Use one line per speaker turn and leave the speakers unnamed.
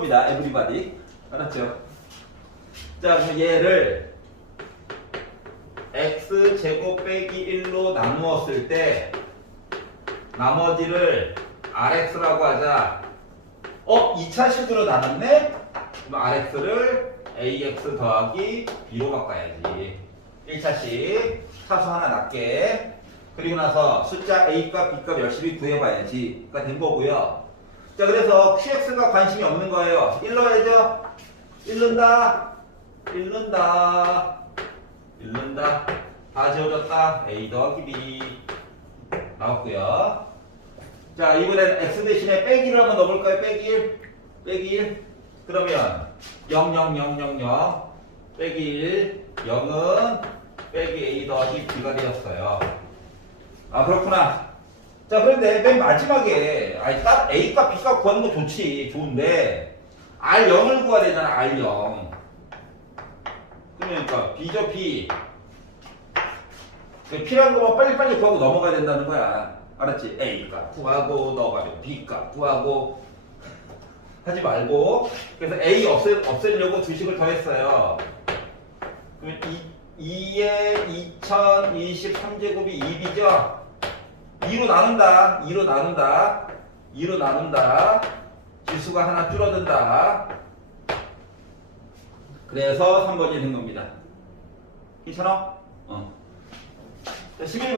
겁니다. 에브리바디. 알았죠? 자, 그래서 얘를 x 제곱 빼기 1로 나누었을 때 나머지를 rx라고 하자. 어, 2차 식으로 나눴네? 그럼 rx를 ax 더하기 b로 바꿔야지. 1차식 차수 하나 낮게. 그리고 나서 숫자 a값 b값 열심히 구해봐야지. 가 된 거고요. 자, 그래서 qx가 관심이 없는 거예요. 일러야죠? 잃는다. 잃는다. 잃는다. 다 지워졌다. A 더하기 B. 나왔고요. 자, 이번엔 x 대신에 빼기를 한번 넣어볼까요? 빼기 1. 빼기 1. 그러면 0, 0, 0, 0, 0. 빼기 1. 0은 빼기 A 더하기 B가 되었어요. 아, 그렇구나. 자, 그런데 맨 마지막에, 아니, 딱 A값, B값 구하는 거 좋지. 좋은데, R0을 구해야 되잖아, R0. 그러니까, B죠, B. 그 필요한 거만 빨리빨리 구하고 넘어가야 된다는 거야. 알았지? A값 구하고 넘어가고, B값 구하고. 하지 말고. 그래서 A 없애, 없애려고 두 식을 더했어요. 그러면 2, 2에 2023제곱이 2이죠? 2로 나눈다. 2로 나눈다. 2로 나눈다. 지수가 하나 줄어든다. 그래서 3번이 된 겁니다. 괜찮아? 어. 자, 11번.